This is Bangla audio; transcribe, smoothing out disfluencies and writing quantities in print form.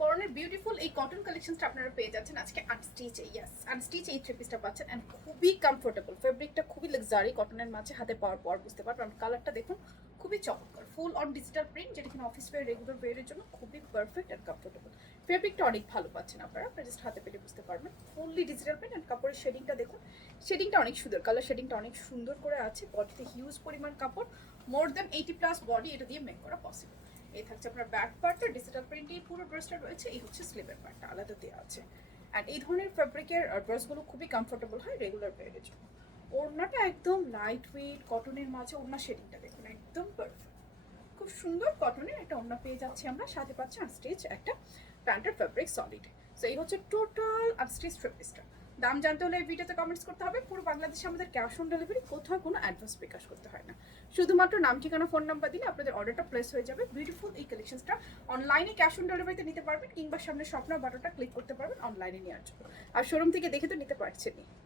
পরনের বিউটিফুল এই কটন কালেকশনটা আপনারা পেয়ে যাচ্ছেন আজকে আনস্টিচ। ইয়েস, আনস্টিচ এই থ্রি পিসটা পাচ্ছেন এন্ড খুবই কমফোর্টেবল। ফেব্রিকটা খুবই লাক্সারি, কটনের মাঝে হাতে পাওয়ার পর বুঝতে পারবেন। কালারটা দেখুন খুবই চমৎকার, ফুল অন ডিজিটাল প্রিন্ট, যেটা কিনা অফিস ওয়্যার, রেগুলার ওয়্যারের জন্য খুবই পারফেক্ট এন্ড কমফোর্টেবল। ফেব্রিকটা অনেক ভালো পাচ্ছেন আপনারা জাস্ট হাতে পেলে বুঝতে পারবেন। ফুললি ডিজিটাল প্রিন্ট এন্ড কাপড়ের শেডিংটা দেখুন, শেডিংটা অনেক সুন্দর, কালার শেডিংটা অনেক সুন্দর করে আছে। বডিতে হিউজ পরিমাণ কাপড়, মোর দ্যান 80+ বডি এটা দিয়ে মেক করা পসিবল। এই থাকছে আপনার ব্যাক পার্টটা, ডিজিটাল প্রিন্টেই পুরো ড্রেসটা রয়েছে। এই হচ্ছে স্লিভের পার্টটা, আলাদা দেওয়া আছে। অ্যান্ড এই ধরনের ফ্যাব্রিকের ড্রেসগুলো খুবই কমফোর্টেবল হয় রেগুলার ওয়্যারের জন্য। ওড়নাটা একদম লাইট ওয়েট, কটনের মাঝে ওড়না শেডিংটা দেখুন একদম পারফেক্ট। খুব সুন্দর কটনের একটা ওড়না পেয়ে যাচ্ছি আমরা, সাথে পাচ্ছি আনস্টিচ একটা প্যান্টের ফ্যাব্রিক সলিড। সো এই হচ্ছে টোটাল আনস্টিচ থ্রি পিসটা। দাম জানতে হলে এই ভিডিওতে কমেন্টস করতে হবে। পুরো বাংলাদেশে আমাদের ক্যাশ অন ডেলিভারি, কোথাও কোনো অ্যাডভান্স বিকাশ করতে হয় না। শুধুমাত্র নাম, ঠিকানা, ফোন নাম্বার দিলে আপনাদের অর্ডারটা প্লেস হয়ে যাবে। বিউটিফুল এই কালেকশনসটা অনলাইনে ক্যাশ অন ডেলিভারিতে নিতে পারবেন, কিংবা সামনে স্বপ্ন বাটনটা ক্লিক করতে পারবেন অনলাইনে নেওয়ার জন্য। আর শোরুম থেকে দেখে তো নিতে পারছেনই।